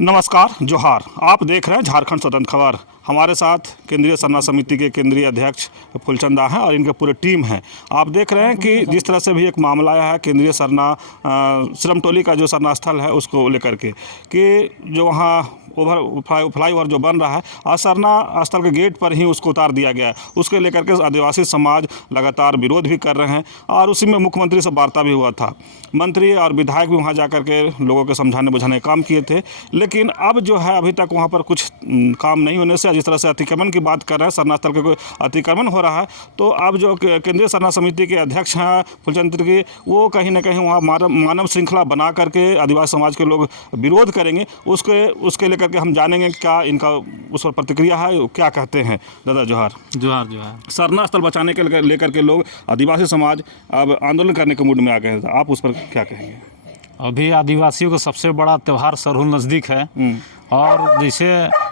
नमस्कार, जोहार। आप देख रहे हैं झारखंड स्वतंत्र खबर। हमारे साथ केंद्रीय सरना समिति के केंद्रीय अध्यक्ष फुलचंदा हैं और इनके पूरे टीम है। आप देख रहे हैं कि जिस तरह से भी एक मामला आया है केंद्रीय सरना सिरमटोली का जो सरना स्थल है उसको लेकर के कि जो वहाँ फ्लाईओवर जो बन रहा है आज सरना स्थल के गेट पर ही उसको उतार दिया गया है। उसके लेकर के आदिवासी समाज लगातार विरोध भी कर रहे हैं और उसी में मुख्यमंत्री से वार्ता भी हुआ था। मंत्री और विधायक भी वहाँ जा कर के लोगों के समझाने बुझाने काम किए थे, लेकिन अब जो है अभी तक वहाँ पर कुछ काम नहीं होने से जिस तरह से अतिक्रमण की बात कर रहे हैं, सरना स्थल के कोई अतिक्रमण हो रहा है, तो अब जो केंद्रीय सरना समिति के अध्यक्ष हैं फुलचंद्र की, वो कहीं ना कहीं वहाँ मानव श्रृंखला बना करके आदिवासी समाज के लोग विरोध करेंगे। उसके लेकर के हम जानेंगे क्या इनका उस पर प्रतिक्रिया है, क्या कहते हैं। दादा जोहार। जोहार जोहार। सरना स्थल बचाने के लेकर के लोग आदिवासी समाज अब आंदोलन करने के मूड में आ गए हैं, आप उस पर क्या कहेंगे? अभी आदिवासियों का सबसे बड़ा त्यौहार सरहुल नज़दीक है और जैसे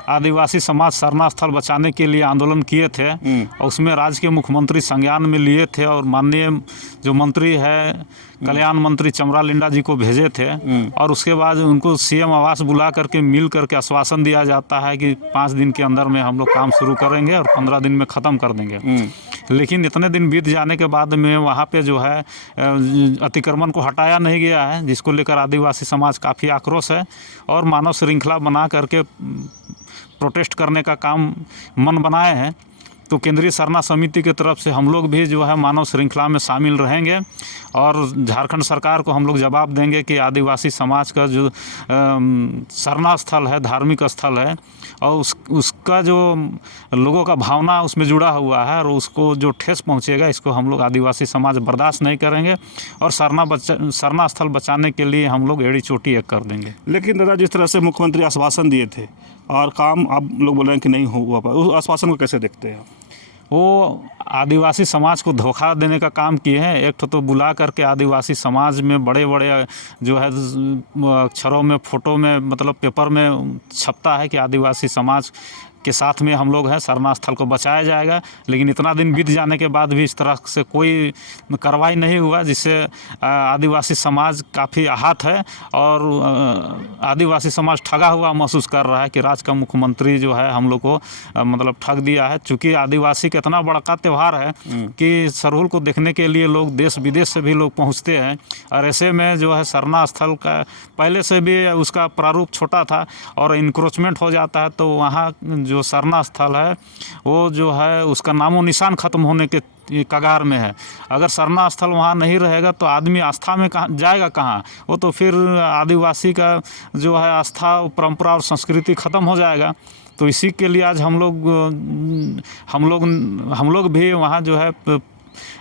आदिवासी समाज सरना स्थल बचाने के लिए आंदोलन किए थे और उसमें राज्य के मुख्यमंत्री संज्ञान में लिए थे और माननीय जो मंत्री है कल्याण मंत्री चमरा लिंडा जी को भेजे थे और उसके बाद उनको सीएम आवास बुला करके मिल करके आश्वासन दिया जाता है कि 5 दिन के अंदर में हम लोग काम शुरू करेंगे और 15 दिन में ख़त्म कर देंगे। लेकिन इतने दिन बीत जाने के बाद में वहाँ पे जो है अतिक्रमण को हटाया नहीं गया है, जिसको लेकर आदिवासी समाज काफ़ी आक्रोश है और मानव श्रृंखला बना करके प्रोटेस्ट करने का काम मन बनाए हैं। तो केंद्रीय सरना समिति की तरफ से हम लोग भी जो है मानव श्रृंखला में शामिल रहेंगे और झारखंड सरकार को हम लोग जवाब देंगे कि आदिवासी समाज का जो सरना स्थल है, धार्मिक स्थल है और उसका जो लोगों का भावना उसमें जुड़ा हुआ है और उसको जो ठेस पहुंचेगा इसको हम लोग आदिवासी समाज बर्दाश्त नहीं करेंगे और सरना स्थल बचाने के लिए हम लोग एड़ी चोटी एक कर देंगे। लेकिन दादा, जिस तरह से मुख्यमंत्री आश्वासन दिए थे और काम आप लोग बोल रहे हैं कि नहीं हुआ, उस आश्वासन को कैसे देखते हैं? वो आदिवासी समाज को धोखा देने का काम किए हैं। एक तो बुला करके आदिवासी समाज में बड़े बड़े जो है अक्षरों में फोटो में मतलब पेपर में छपता है कि आदिवासी समाज के साथ में हम लोग हैं, सरना स्थल को बचाया जाएगा, लेकिन इतना दिन बीत जाने के बाद भी इस तरह से कोई कार्रवाई नहीं हुआ, जिससे आदिवासी समाज काफ़ी आहत है और आदिवासी समाज ठगा हुआ महसूस कर रहा है कि राज्य का मुख्यमंत्री जो है हम लोग को मतलब ठग दिया है। चूँकि आदिवासी का इतना बड़ा का त्यौहार है कि सरहुल को देखने के लिए लोग देश विदेश से भी लोग पहुँचते हैं और ऐसे में जो है सरना स्थल का पहले से भी उसका प्रारूप छोटा था और इंक्रोचमेंट हो जाता है, तो वहाँ जो सरना स्थल है वो जो है उसका नामो निशान ख़त्म होने के कगार में है। अगर सरना स्थल वहाँ नहीं रहेगा तो आदमी आस्था में कहाँ जाएगा, कहाँ? वो तो फिर आदिवासी का जो है आस्था, परंपरा और संस्कृति ख़त्म हो जाएगा। तो इसी के लिए आज हम लोग भी वहाँ जो है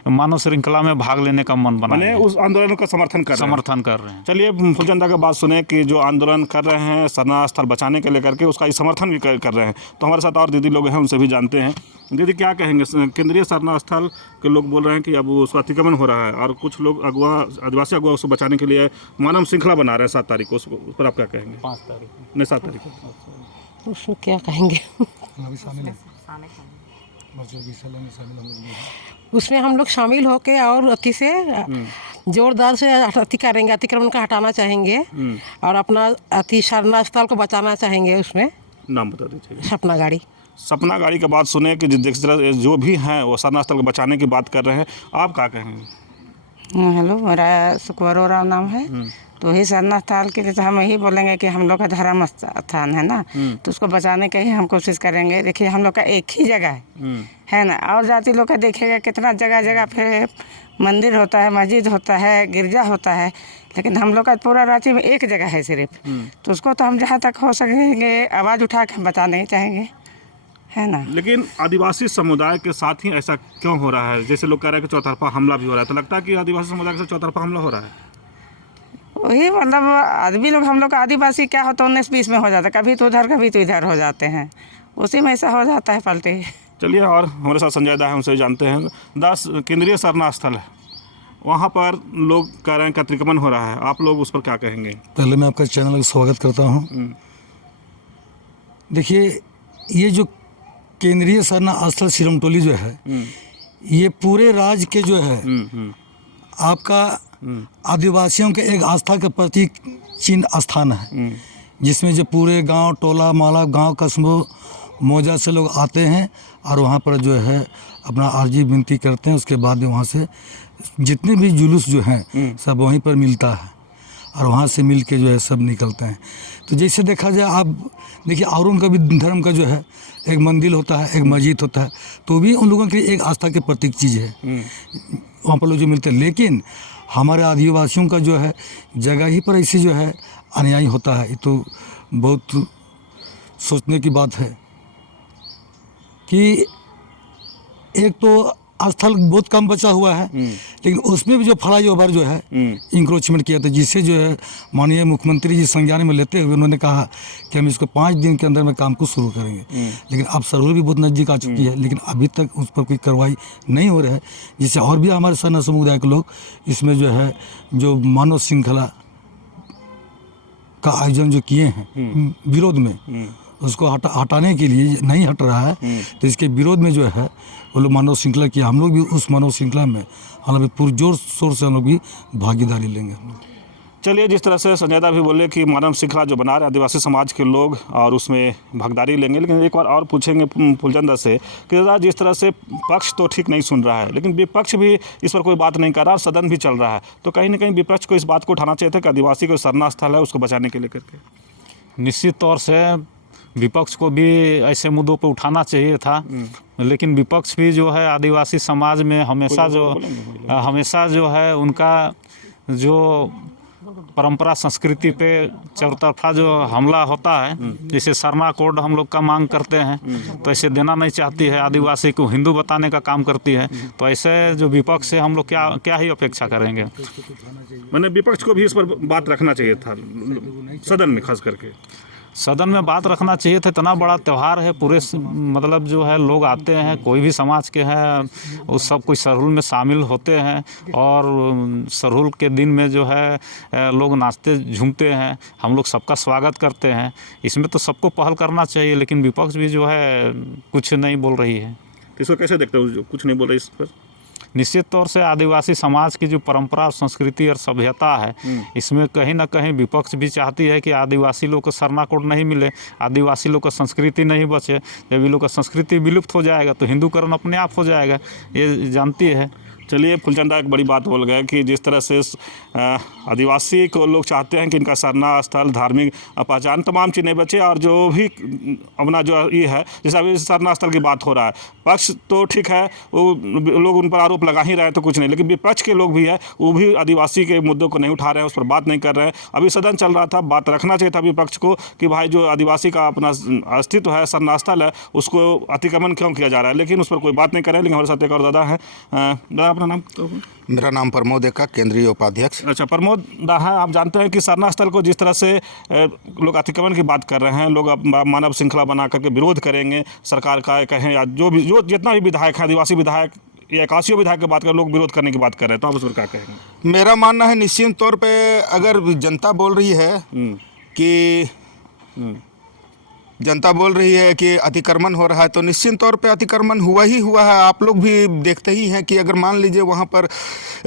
मानव श्रृंखला में भाग लेने का मन बना है, उस आंदोलन का समर्थन कर रहे हैं। चलिए फुलचंदा की बात सुने कि जो आंदोलन कर रहे हैं सरना स्थल बचाने के लेकर के उसका समर्थन भी कर रहे हैं। तो हमारे साथ और दीदी लोग हैं, उनसे भी जानते हैं। दीदी, क्या कहेंगे? केंद्रीय सरना स्थल के लोग बोल रहे हैं कि अब उसका अतिक्रमण हो रहा है और कुछ लोग आदिवासी अगुआ उसको बचाने के लिए मानव श्रृंखला बना रहे हैं 7 तारीख को, उस पर आप क्या कहेंगे? 5 तारीख नहीं, 7 तारीख को उसमें क्या कहेंगे? उसमें हम लोग शामिल होके और अति से जोरदार से अति करेंगे, अतिक्रमण का हटाना चाहेंगे और अपना सरना स्थल को बचाना चाहेंगे। उसमें नाम बता दीजिए। सपना गाड़ी की बात सुने कि जिस तरह जो भी हैं वो सरना स्थल को बचाने की बात कर रहे हैं, आप क्या कहेंगे? हेलो, मेरा सुखवरो राव नाम है। तो ही सरना स्थल के लिए तो हम यही बोलेंगे कि हम लोग का धर्म स्थान है ना, तो उसको बचाने की ही हम कोशिश करेंगे। देखिए हम लोग का एक ही जगह है ना, और जाति लोग का देखिएगा कितना जगह जगह पे मंदिर होता है, मस्जिद होता है, गिरजा होता है, लेकिन हम लोग का पूरा राज्य में एक जगह है सिर्फ। तो उसको तो हम जहाँ तक हो सकेंगे आवाज़ उठा के हम बचाना ही चाहेंगे, है ना। लेकिन आदिवासी समुदाय के साथ ही ऐसा क्यों हो रहा है? जैसे लोग कह रहे हैं कि चौतरफा हमला भी हो रहा है, तो लगता है कि आदिवासी समुदाय के साथ चौतरफा हमला हो रहा है? वही मतलब आदमी लोग हम लोग का आदिवासी क्या होता है 19-20 में हो जाता है, कभी तो उधर कभी तो इधर हो जाते हैं, उसी में ऐसा हो जाता है पलटे। चलिए, और हमारे साथ संजय दा है, उनसे जानते हैं। 10 केंद्रीय सरना स्थल है, वहाँ पर लोग कह रहे हैं कि अतिक्रमण हो रहा है, आप लोग उस पर क्या कहेंगे? पहले मैं आपका चैनल का स्वागत करता हूँ। देखिए, ये जो केंद्रीय सरना स्थल सिरमटोली जो है ये पूरे राज्य के जो है आपका आदिवासियों के एक आस्था के प्रतीक चिन्ह स्थान है। जिसमें जो पूरे गांव, टोला माला, गांव कस्बों मौजा से लोग आते हैं और वहाँ पर जो है अपना अर्जी विनती करते हैं। उसके बाद वहाँ से जितने भी जुलूस जो हैं सब वहीं पर मिलता है और वहाँ से मिल के जो है सब निकलते हैं। तो जैसे देखा जाए, आप देखिए औरों का भी धर्म का जो है एक मंदिर होता है, एक मस्जिद होता है, तो भी उन लोगों के लिए एक आस्था के प्रतीक चीज़ है, वहाँ पर लोग जो मिलते हैं। लेकिन हमारे आदिवासियों का जो है जगह ही पर ऐसे जो है अन्याय होता है। ये तो बहुत सोचने की बात है कि एक तो स्थल बहुत कम बचा हुआ है, लेकिन उसमें भी जो फ्लाई ओवर जो है इंक्रोचमेंट किया था, जिससे जो है माननीय मुख्यमंत्री जी संज्ञान में लेते हुए उन्होंने कहा कि हम इसको 5 दिन के अंदर में काम को शुरू करेंगे। लेकिन अब सरहुल भी बहुत नज़दीक आ चुकी है, लेकिन अभी तक उस पर कोई कार्रवाई नहीं हो रहा है, जिससे और भी हमारे सरना समुदाय के लोग इसमें जो है जो मानव श्रृंखला का आयोजन जो किए हैं विरोध में, उसको हटाने के लिए नहीं हट रहा है, तो इसके विरोध में जो है वो लोग मानव श्रृंखला किया। हम लोग भी उस मानव श्रृंखला में हम लोग पुरजोर शोर से हम लोग भी भागीदारी लेंगे हम लोग। चलिए, जिस तरह से संजय दा भी बोले कि मानव श्रृंखला जो बना रहे आदिवासी समाज के लोग और उसमें भागीदारी लेंगे, लेकिन एक बार और पूछेंगे फुलचंद दा से कि दादा जिस तरह से पक्ष तो ठीक नहीं सुन रहा है, लेकिन विपक्ष भी इस पर कोई बात नहीं कर रहा और सदन भी चल रहा है, तो कहीं ना कहीं विपक्ष को इस बात को उठाना चाहिए था कि आदिवासी को सरना स्थल है उसको बचाने के लिए करके। निश्चित तौर से विपक्ष को भी ऐसे मुद्दों पर उठाना चाहिए था, लेकिन विपक्ष भी जो है आदिवासी समाज में हमेशा जो है उनका जो परंपरा संस्कृति पे चौतरफा जो हमला होता है, जैसे सरना कोड हम लोग का मांग करते हैं तो ऐसे देना नहीं चाहती है, आदिवासी को हिंदू बताने का काम करती है, तो ऐसे जो विपक्ष से हम लोग क्या ही अपेक्षा करेंगे। मैंने विपक्ष को भी इस पर बात रखना चाहिए था सदन में, खास करके सदन में बात रखना चाहिए था। इतना बड़ा त्यौहार है, पूरे मतलब जो है लोग आते हैं, कोई भी समाज के हैं, उस सब कोई सरहुल में शामिल होते हैं और सरहुल के दिन में जो है लोग नाचते झूमते हैं, हम लोग सबका स्वागत करते हैं। इसमें तो सबको पहल करना चाहिए, लेकिन विपक्ष भी जो है कुछ नहीं बोल रही है। इसको कैसे देखते हो जो कुछ नहीं बोल रही इस पर? निश्चित तौर से आदिवासी समाज की जो परंपरा और संस्कृति और सभ्यता है, इसमें कहीं ना कहीं विपक्ष भी चाहती है कि आदिवासी लोग को सरना कोड नहीं मिले, आदिवासी लोग का संस्कृति नहीं बचे। जब ये लोग का संस्कृति विलुप्त हो जाएगा तो हिंदूकरण अपने आप हो जाएगा, ये जानती है। चलिए, फुलचंद दा एक बड़ी बात बोल गए कि जिस तरह से आदिवासी को लोग चाहते हैं कि इनका सरना स्थल, धार्मिक पहचान, तमाम चीज़ें बचे, और जो भी अपना जो ये है, जैसे अभी सरना स्थल की बात हो रहा है, पक्ष तो ठीक है, वो लोग उन पर आरोप लगा ही रहे हैं तो कुछ नहीं, लेकिन विपक्ष के लोग भी है, वो भी आदिवासी के मुद्दों को नहीं उठा रहे हैं, उस पर बात नहीं कर रहे हैं। अभी सदन चल रहा था, बात रखना चाहिए था विपक्ष को कि भाई जो आदिवासी का अपना अस्तित्व है, सरना स्थल है, उसको अतिक्रमण क्यों किया जा रहा है, लेकिन उस पर कोई बात नहीं कर रहे हैं। लेकिन हमारे साथ एक और दादा है, दादा अपना नाम तो? मेरा नाम प्रमोद का, केंद्रीय उपाध्यक्ष। अच्छा, प्रमोद दा है, आप जानते हैं कि सरना स्थल को जिस तरह से लोग अतिक्रमण की बात कर रहे हैं, लोग मानव श्रृंखला बना करके विरोध करेंगे सरकार का, कहें या जो जितना भी विधायक है, आदिवासी विधायक या एकासियों विधायक की बात कर, लोग विरोध करने की बात कर रहे हैं, तो आप उस पर क्या कहेंगे? मेरा मानना है निश्चित तौर पे अगर जनता बोल रही है कि जनता बोल रही है कि अतिक्रमण हो रहा है, तो निश्चित तौर पे अतिक्रमण हुआ ही हुआ है। आप लोग भी देखते ही हैं कि अगर मान लीजिए वहाँ पर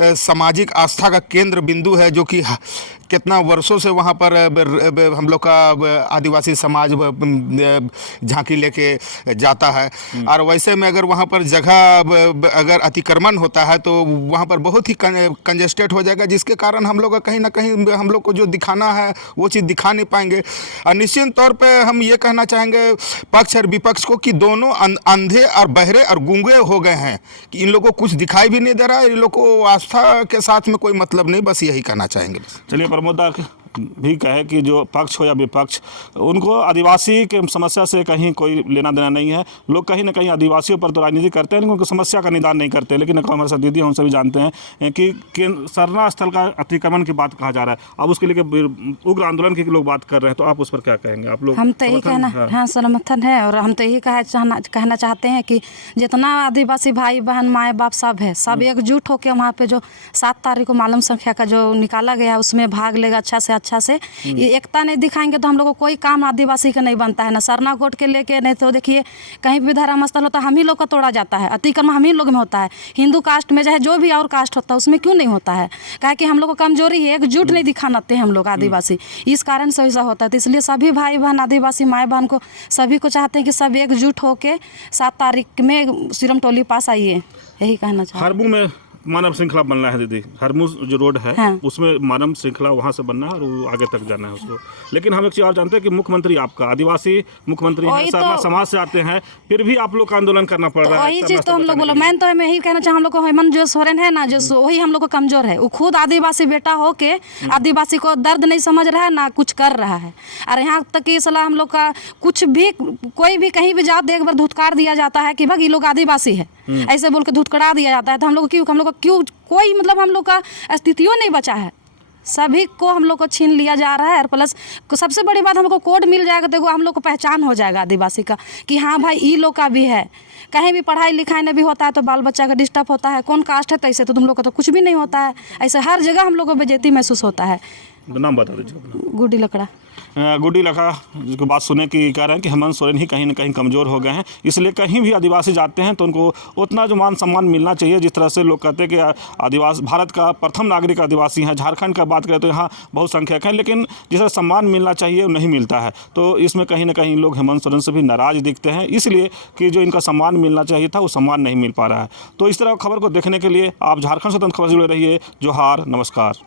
सामाजिक आस्था का केंद्र बिंदु है, जो कि कितना वर्षों से वहाँ पर हम लोग का आदिवासी समाज झांकी लेके जाता है, और वैसे में अगर वहाँ पर जगह अगर अतिक्रमण होता है तो वहाँ पर बहुत ही कंजेस्टेड हो जाएगा, जिसके कारण हम लोग का कहीं ना कहीं हम लोग को जो दिखाना है वो चीज़ दिखा नहीं पाएंगे। और निश्चित तौर पे हम ये कहना चाहेंगे पक्ष और विपक्ष को कि दोनों अंधे और बहरे और गूंगे हो गए हैं, कि इन लोगों को कुछ दिखाई भी नहीं दे रहा है, इन लोगों को आस्था के साथ में कोई मतलब नहीं, बस यही कहना चाहेंगे। चलिए, प्रमोद दा भी कहे कि जो पक्ष हो या विपक्ष, उनको आदिवासी के समस्या से कहीं कोई लेना देना नहीं है। लोग कहीं ना कहीं आदिवासियों पर तो राजनीति करते हैं, लेकिन उनकी समस्या का निदान नहीं करते। लेकिन हमारे साथ दीदी, हम सभी जानते हैं कि सरना स्थल का अतिक्रमण की बात कहा जा रहा है, अब उसके लिए उग्र आंदोलन की लोग बात कर रहे हैं, तो आप उस पर क्या कहेंगे? आप लोग हम तो यही कहना, हाँ समर्थन है, और हम तो यही कहना चाहते हैं कि जितना आदिवासी भाई बहन माए बाप सब है, सब एकजुट होकर वहाँ पे जो 7 तारीख को मालूम संख्या का जो निकाला गया उसमें भाग लेगा, अच्छा से अच्छा से। ये एकता नहीं दिखाएंगे तो हम लोग को कोई काम आदिवासी का नहीं बनता है, ना सरना कोट के लेके, नहीं तो देखिए कहीं भी धर्म स्थल होता है हम ही लोग का तोड़ा जाता है, अतिक्रमण हम ही लोग में होता है। हिंदू कास्ट में चाहे जो भी और कास्ट होता है उसमें क्यों नहीं होता है? क्या कि हम लोग को कमजोरी है, एकजुट नहीं दिखाते हैं हम लोग आदिवासी, इस कारण से ऐसा होता है। तो इसलिए सभी भाई बहन आदिवासी माए बहन को सभी को चाहते हैं कि सब एकजुट होके 7 तारीख में सिरम टोली पास आइए, यही कहना चाहते हैं। हरमू में मानव श्रृंखला बनना है दीदी, हरमू जो रोड है हाँ। उसमें मानव श्रृंखला वहाँ से बनना है और वो आगे तक जाना है उसको। लेकिन हम एक चीज़ और जानते हैं कि मुख्यमंत्री आपका आदिवासी मुख्यमंत्री हैं, वही सरना तो- समाज से आते हैं, फिर भी आप लोग का आंदोलन करना पड़ रहा है। वही चीज़ तो हम लोग बोलो, मैं तो यही कहना चाहूँ, हम लोग को हेमंत जो सोरेन है ना, जो वही हम लोग को कमजोर है। वो खुद आदिवासी बेटा हो के आदिवासी को दर्द नहीं समझ रहा है ना कुछ कर रहा है। और यहाँ तक कि सलाह हम लोग का कुछ भी कोई भी कहीं भी जात एक बार धुतकार दिया जाता है कि भाई ये लोग आदिवासी है, ऐसे बोल के धुतकड़ा दिया जाता है। तो हम लोग को क्यों कोई मतलब हम लोग का अस्तित्व नहीं बचा है, सभी को हम लोग को छीन लिया जा रहा है। और प्लस सबसे बड़ी बात हमको कोड मिल जाएगा तो हम लोग को पहचान हो जाएगा आदिवासी का कि हाँ भाई ई लोग का भी है। कहीं भी पढ़ाई लिखाई में भी होता है तो बाल बच्चा का डिस्टर्ब होता है, कौन कास्ट है तो ऐसे तो तुम लोग का तो कुछ भी नहीं होता है, ऐसे हर जगह हम लोग को बेइज्जती महसूस होता है। नाम बता दीजिए अपना। गुड्डी लकड़ा। गुड्डी लखा जिसको बात सुने कि कह रहे हैं कि हेमंत सोरेन ही कहीं ना कहीं कमज़ोर हो गए हैं, इसलिए कहीं भी आदिवासी जाते हैं तो उनको उतना जो मान सम्मान मिलना चाहिए। जिस तरह से लोग कहते हैं कि आदिवासी भारत का प्रथम नागरिक आदिवासी हैं, झारखंड का बात करें तो यहाँ बहुसंख्यक हैं, लेकिन जिस तरह सम्मान मिलना चाहिए वो नहीं मिलता है। तो इसमें कहीं ना कहीं लोग हेमंत सोरेन से भी नाराज़ दिखते हैं, इसलिए कि जो इनका सम्मान मिलना चाहिए था वो सम्मान नहीं मिल पा रहा है। तो इस तरह खबर को देखने के लिए आप झारखंड स्वतंत्र खबर से जुड़े रहिए। जोहार, नमस्कार।